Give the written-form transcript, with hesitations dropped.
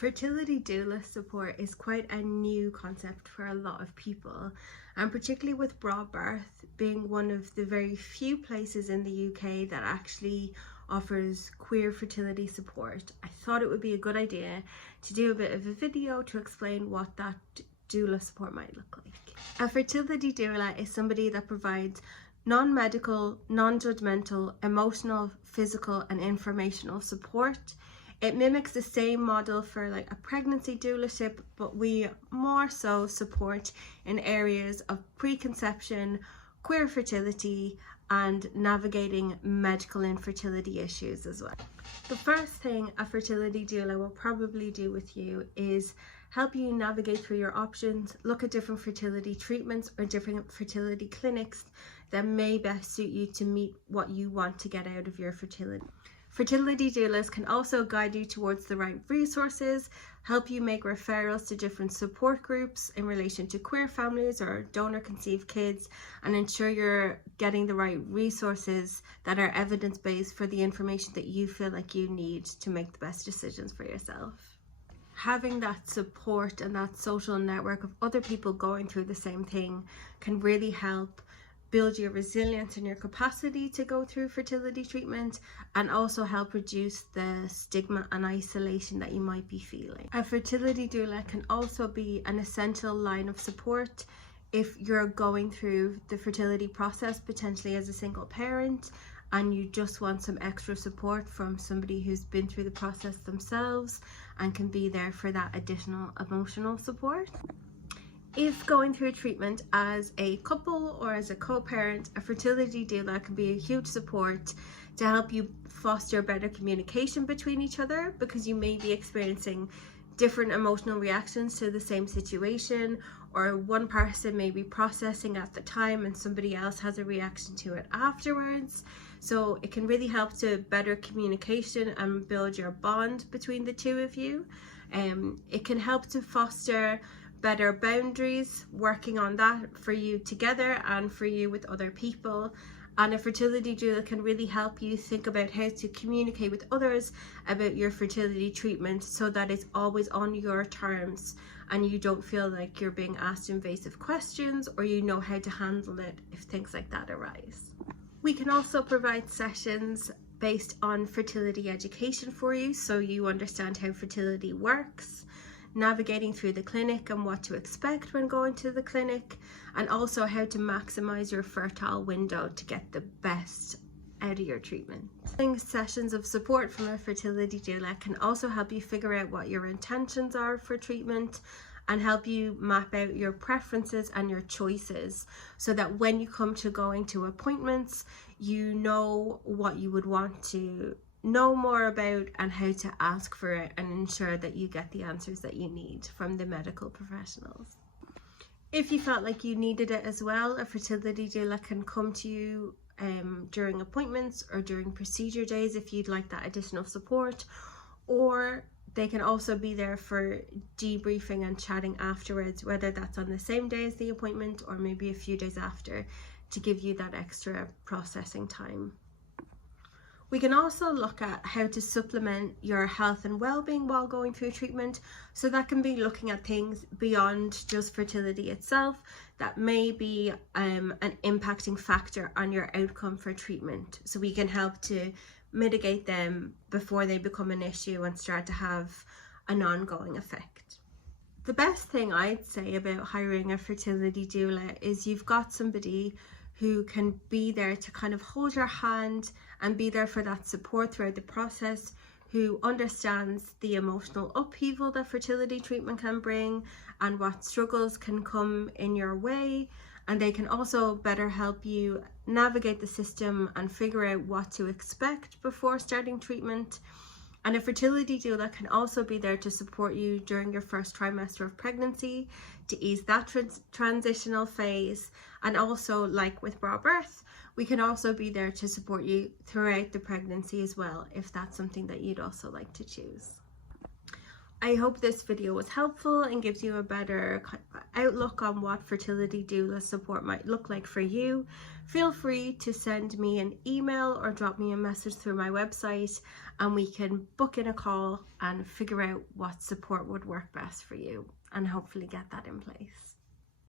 Fertility doula support is quite a new concept for a lot of people, and particularly with Broad Birth being one of the very few places in the UK that actually offers queer fertility support. I thought it would be a good idea to do a bit of a video to explain what that doula support might look like. A fertility doula is somebody that provides non-medical, non-judgmental, emotional, physical and informational support. It mimics the same model for like a pregnancy doulaship, but we more so support in areas of preconception, queer fertility and navigating medical infertility issues as well. The first thing a fertility doula will probably do with you is help you navigate through your options, look at different fertility treatments or different fertility clinics that may best suit you to meet what you want to get out of your fertility. Fertility doulas can also guide you towards the right resources, help you make referrals to different support groups in relation to queer families or donor conceived kids, and ensure you're getting the right resources that are evidence-based for the information that you feel like you need to make the best decisions for yourself. Having that support and that social network of other people going through the same thing can really help build your resilience and your capacity to go through fertility treatment, and also help reduce the stigma and isolation that you might be feeling. A fertility doula can also be an essential line of support if you're going through the fertility process, potentially as a single parent, and you just want some extra support from somebody who's been through the process themselves and can be there for that additional emotional support. If going through treatment as a couple or as a co-parent, a fertility doula can be a huge support to help you foster better communication between each other, because you may be experiencing different emotional reactions to the same situation, or one person may be processing at the time and somebody else has a reaction to it afterwards. So it can really help to better communication and build your bond between the two of you. It can help to foster better boundaries, working on that for you together and for you with other people. And a fertility doula can really help you think about how to communicate with others about your fertility treatment so that it's always on your terms and you don't feel like you're being asked invasive questions, or you know how to handle it if things like that arise. We can also provide sessions based on fertility education for you, so you understand how fertility works, navigating through the clinic and what to expect when going to the clinic, and also how to maximize your fertile window to get the best out of your treatment. Sessions of support from a fertility doula can also help you figure out what your intentions are for treatment and help you map out your preferences and your choices, so that when you come to going to appointments, you know what you would want to know more about and how to ask for it, and ensure that you get the answers that you need from the medical professionals. If you felt like you needed it as well, a fertility doula can come to you during appointments or during procedure days if you'd like that additional support, or they can also be there for debriefing and chatting afterwards, whether that's on the same day as the appointment or maybe a few days after, to give you that extra processing time. We can also look at how to supplement your health and well-being while going through treatment. So that can be looking at things beyond just fertility itself that may be an impacting factor on your outcome for treatment. So we can help to mitigate them before they become an issue and start to have an ongoing effect. The best thing I'd say about hiring a fertility doula is you've got somebody who can be there to kind of hold your hand and be there for that support throughout the process, who understands the emotional upheaval that fertility treatment can bring and what struggles can come in your way. And they can also better help you navigate the system and figure out what to expect before starting treatment. And a fertility doula can also be there to support you during your first trimester of pregnancy, to ease that transitional phase. And also, like with Broad Birth, we can also be there to support you throughout the pregnancy as well, if that's something that you'd also like to choose. I hope this video was helpful and gives you a better outlook on what fertility doula support might look like for you. Feel free to send me an email or drop me a message through my website, and we can book in a call and figure out what support would work best for you and hopefully get that in place.